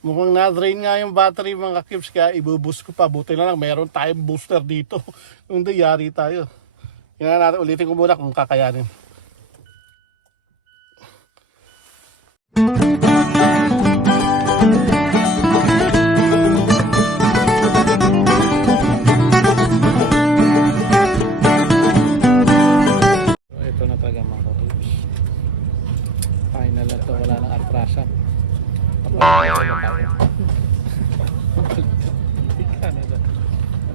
Mukhang na-drain nga yung battery mga kips, kaya ibuboost ko pa. Buti na lang meron tayong booster dito. Kung di, yari tayo. Kaya natin, ulitin ko muna kung kakayanin. So, ito na talaga mga kips. Final na to, wala nang atrasan.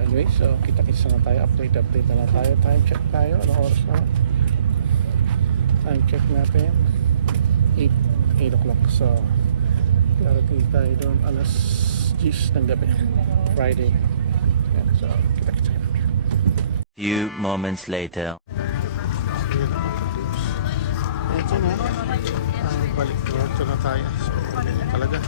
Anyway, so kita-kits na tayo, update na lang tayo, time check tayo, anong oras na? Time check natin 8 o'clock, so darating tayo doon alas 10 ng gabi, Friday. Yan, so kita-kits na. Few moments later. Ito na, balik diretso na tayo, so ganyan talaga.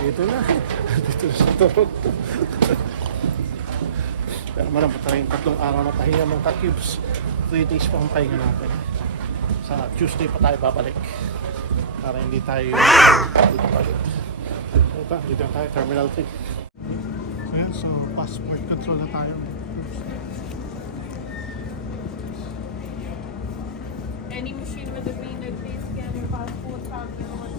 Dito na. Dito na sa Toronto. Pero naman tayong 3 araw na pahinga mga ka-cubes. 3 days pa ang pahinga natin. Sa Tuesday pa tayo babalik. Para hindi tayo dito balik. Ito, dito na tayo, Terminal 3. Ayan, so passport control na tayo. Any machine with a green face scanner, passport, copy, or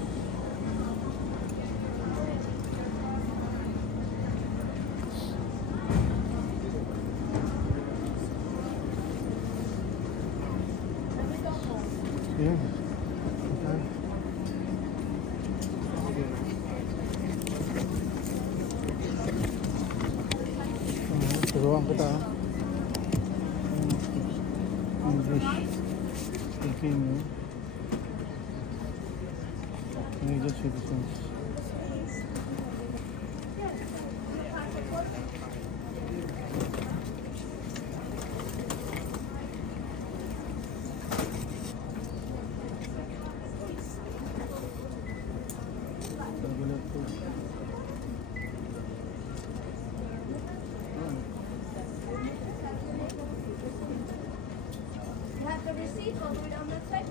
Ayan. Okay. Turuan kita ha. English speaking Canadian citizens. You have the receipt over it on that side.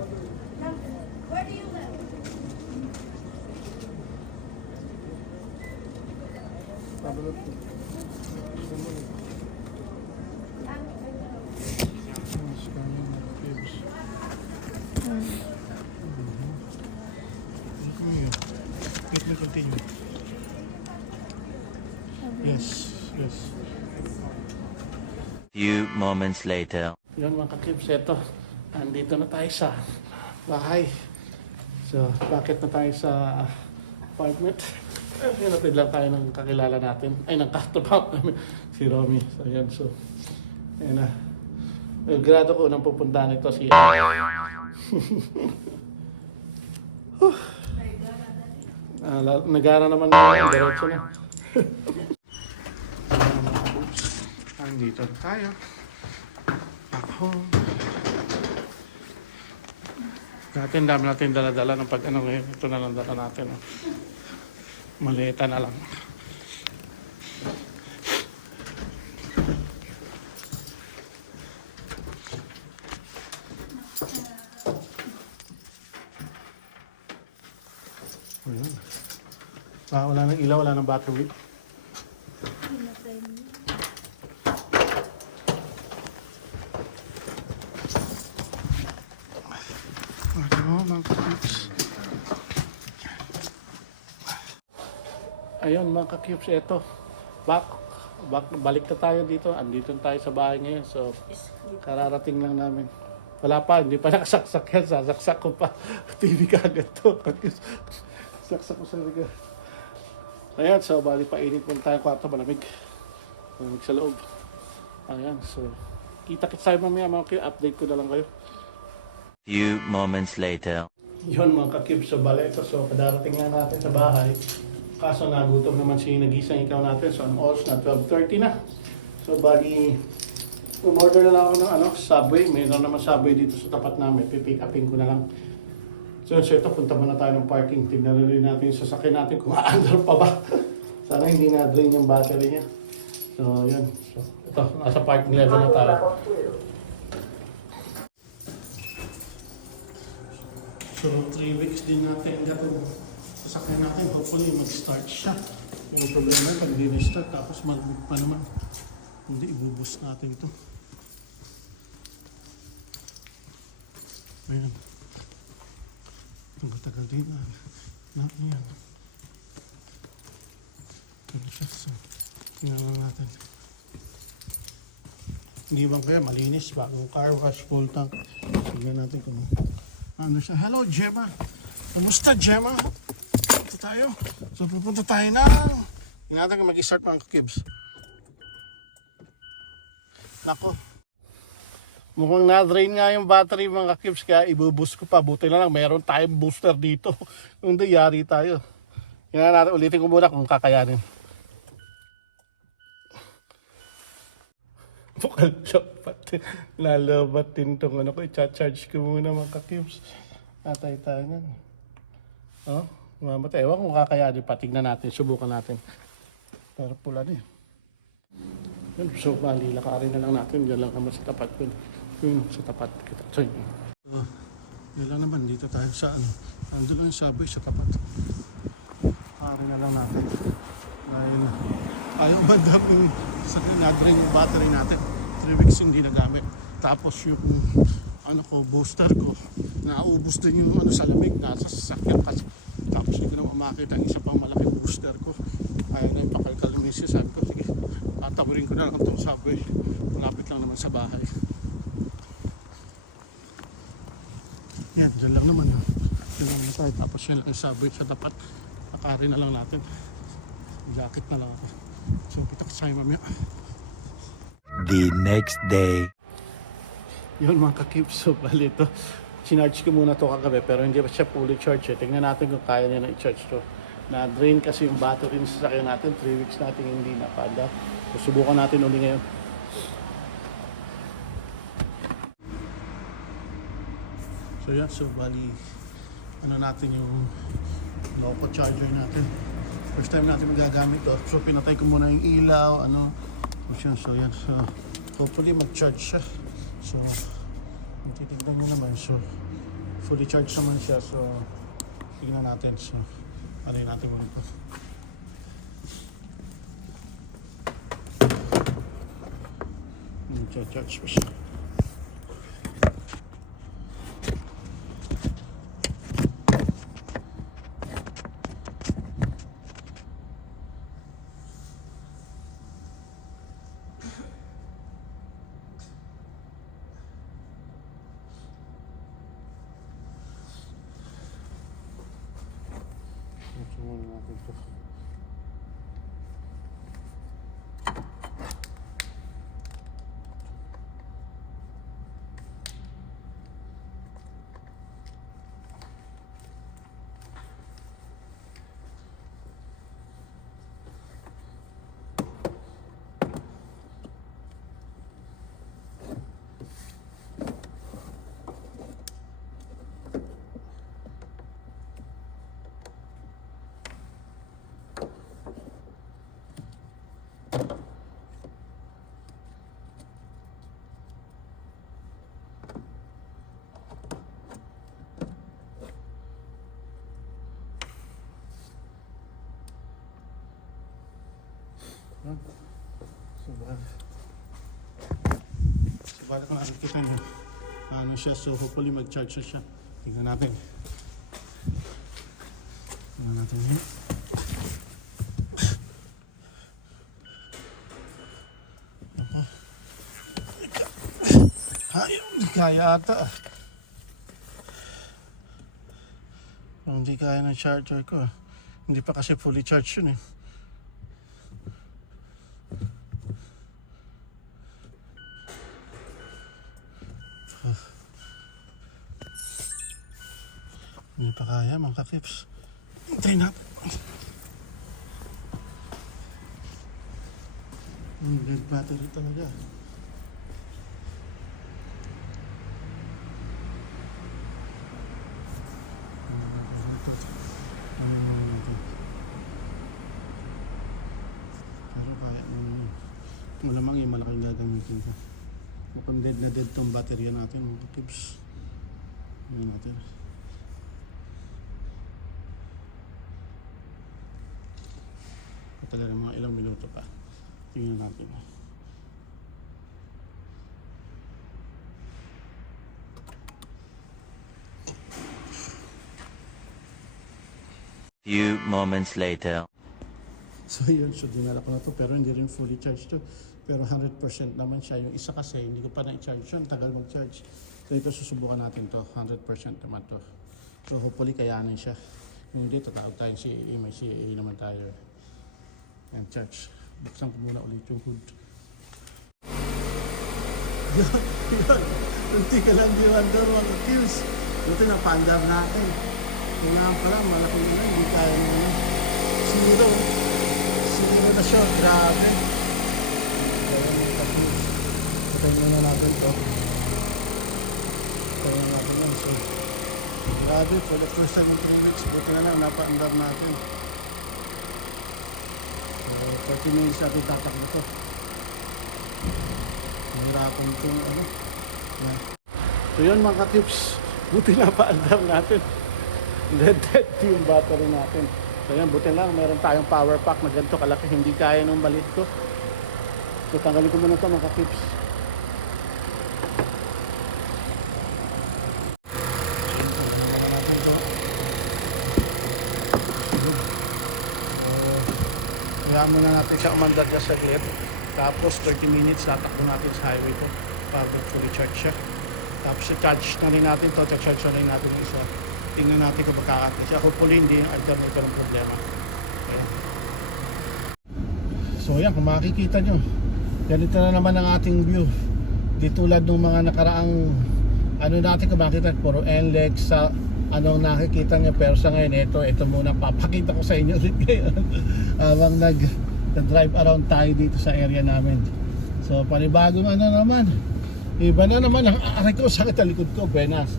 Now, where do you live? Let me continue. Yes, yes. Few moments later. Yun mga ka-kips, eto. Andito na tayo sa bahay. So, bakit na tayo sa apartment? Hinatid lang tayo ng kakilala natin. Ay, ng katrabaho namin. Si Romy. So, yan. So, ayan na. Grado ko nang pupuntahan ito si nagana naman na diretso na. Andito na tayo. Back home. Dati ang dami natin dala-dala ng pag ano ngayon. Ito na lang dala natin. Oh. Malita na lang. Ayan. Wala nang ilaw, wala nang battery. Mga ka-cubes. Ayun mga ka-cubes, eto. Balik na tayo dito. Andito na tayo sa bahay ngayon. So, kararating lang namin. Wala pa, hindi pa nakasaksak yan. Sasaksak ko pa. TV kagad to. Saksak ko sa liga. Ayan, so bali painit muna tayo kwarto. Malamig. Malamig sa loob. Ayan, so kita-kits tayo mamaya mga update ko na lang kayo. Few moments later. Yun mga ka-cubes, so bali ito. So kadarating lang natin sa bahay. Kaso nagutom naman si nagisang ikaw natin. So ang oras na 12:30 na. So bali umorder na lang ako ng Subway. Mayroon naman Subway dito sa tapat namin. Pipick upin ko na lang. So ito, punta muna tayo ng parking. Tignan rin natin yung sasakyan natin kung aandar pa ba. Sana hindi na-drain yung battery niya. So So, yan. So, ito, nasa parking level na tayo. So, 3 weeks din natin gatong sasakyan natin. Hopefully, mag-start siya. Yung problema, pag hindi na-start, tapos mag-book pa naman. Hindi, ibubus natin ito. Ayan. Tagal-tagal din na. Yan. Ano siya? So, tingnan lang natin. Hindi bang kaya malinis, bagong car wash, full tank. Tingnan natin kung ano siya. Hello, Gemma. Kumusta, Gemma? Ito tayo. So, pupunta tayo na. Tingnan natin kung mag-start mga kakibs. Nako. Mukhang na-drain nga yung battery mga kakibs, kaya ibuboost ko pa. Buti na lang, mayroon tayong booster dito. Kung di, yari tayo. Tingnan natin, ulitin ko muna kung kakayanin. Bukal siya pati. Lalabat din itong ano ko. I-charge ko muna mga kakibs. Atay tayo nga. Oh, mamatay. Ewan kung kakayanin. Patignan natin. Subukan natin. Pero pula na eh. Yun, so, bali, lakarin na lang natin. Diyan lang naman sa tapat ko. Yun, sa tapat. Kita. So, yun. Yun lang naman. Dito tayo sa ano. Ando lang yung subway sa tapat. Lakarin na lang natin. Dahil ayaw bandam yung na-drain yung battery natin. 3 weeks hindi nagamit. Tapos yung ano ko, booster ko, naubos din yung ano sa lamig, nasa sasakyan kasi. Tapos hindi ko na makita ang isa pang malaking booster ko. Ayaw na yung pakalkal ng misis. Sabi ko, sige, tatawirin ko na lang itong subway. Malapit lang naman sa bahay. Yan, dyan lang naman. Dyan lang naman tayo. Tapos yan lang yung subway sa tapat. Nakarin na lang natin. Jacket na lang ako. So, kita ko sa'yo mamaya. The next day. Yun mga kakip. So, bali ito. Sinarge ko muna ito kagabi pero hindi pa siya fully charged. Tingnan natin kung kaya niya na i-charge to. Na-drain kasi yung battery ng sasakyan natin. 3 weeks natin hindi napada. So, subukan natin uli ngayon. So, yan. So, bali ano natin yung loco charger natin. First time natin magagamit to. So, pinatay ko muna yung ilaw. So, yan. So, hopefully mag-charge siya. So, titignan nyo naman. So, fully charged naman siya. So, tignan natin. So, alay natin muna ito. Mag-charge pa siya. Muna natin ito. So, bala ko nakikita nyo. Ano siya, so hopefully mag-charge siya. Tingnan natin. Tingnan natin yun. Ayaw, hindi kaya ata. Hindi kaya ng charger ko. Hindi pa kasi fully charged yun eh. Hindi pa kaya mga kakips. Hintayin natin. Dead battery talaga. Pero kaya naman yun. Malamang yung malaking gagamitin ko. Mukhang dead na dead tong baterya natin mga kips. Tingnan natin. Matagal mga ilang minuto pa. Tingnan natin. Few moments later. So yun, so dinala ko na to pero hindi rin fully charged to. Pero 100% naman siya. Yung isa kasi hindi ko pa na-charge yun. Tagal mag-charge. So ito susubukan natin to. 100% naman to. So hopefully kayanin siya. Yung hindi, tatawag tayo si AA. May si AA naman tayo. Yan, charge. Buksan ko muna ulit yung hood. Yun. Unti ka lang di wonder mga kills. Buti na pandar natin. Kung nga pala, malaking na hindi kaya naman. Zero. Zero na siya. Grabe. Kaya mga kapils. Patayin muna natin ito. Patayin natin yan. So, grabe. For the first time in 3 weeks, buti na lang napaandar natin. So, 30 minutes natin tatakbo ito. Mahirapan itong ano. Yan. So yun mga tips. Buti napaandar natin. Dead yung battery natin. So yan, buti lang meron tayong power pack na ganito kalaki, hindi kaya nung balit ko. So tanggalin ko muna ito mga tips. Kaya muna natin siya umandar dyan sa gate. Tapos 30 minutes tatakbo natin sa highway to bago fully charge siya. Tapos i-charge na rin natin to, charge na rin natin yung isa. Tingnan natin kung magkakatay siya. Hopefully hindi yung alternator ng problema. Ayan. So yan, kung makikita nyo, ganito na naman ang ating view. Di tulad ng mga nakaraang ano natin, kung makikita, puro NLEX sa anong nakikita nyo. Pero sa ngayon, ito muna papakita ko sa inyo ulit ngayon. Habang nag-drive around tayo dito sa area namin. So panibagong ano naman, iba na naman ang aray ko, sakit ang likod ko, Benas.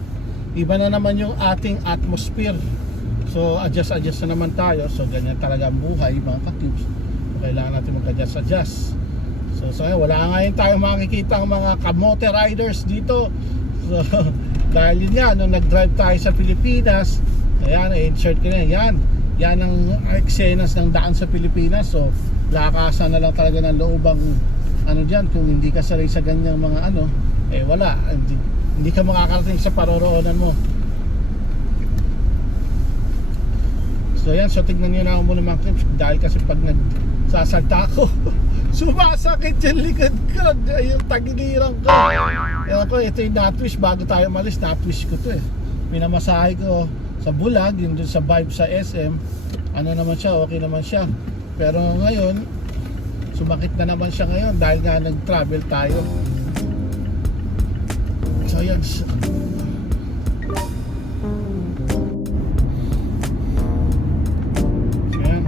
Iba na naman yung ating atmosphere. So adjust na naman tayo. So ganyan talaga ang buhay mga ka-tips. So, kailangan natin mag-adjust. So wala ngayon tayong makikita ang mga kamote riders dito. So dahil yun nga, nung nag-drive tayo sa Pilipinas, ayan, insert ko na yan. Yan ang eksenas ng daan sa Pilipinas. So lakasan na lang talaga ng loobang ano dyan. Kung hindi ka sanay sa ganyang mga ano, eh wala, hindi ka makakarating sa paroroonan mo. So yan, so tignan nyo na ako muna mga clips. Dahil kasi pag nagsasalta ako sumasakit yung likod ko, yung tagiliran ko. Ewan ko, ito yung na-twist. Bago tayo malis, na-twist ko to eh. Minamasahe ko sa Bulag, yung dun sa Vibe sa SM. Ano naman siya, okay naman siya. Pero ngayon sumakit na naman siya ngayon dahil nga nag-travel tayo. So yan. Yan.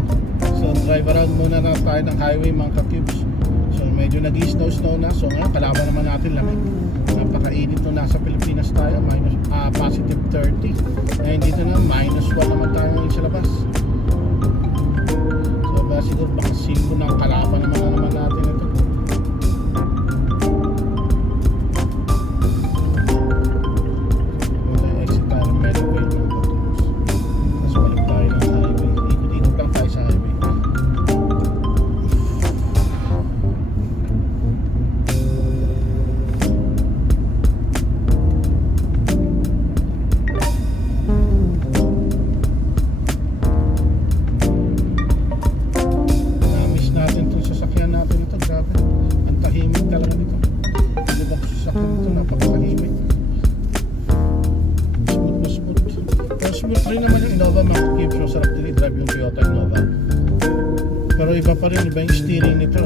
So drive around muna na tayo ng highway mga ka-cubes. So medyo nag-snow na. So ngayon kalaban naman natin lamig. Napakainit nung nasa Pilipinas tayo. Positive 30. Ngayon dito na minus 1 naman tayo ngayon sa labas. So ba siguro baka simbo ng kalaban naman natin ito. Pero iba pa rin, iba yung steering nito.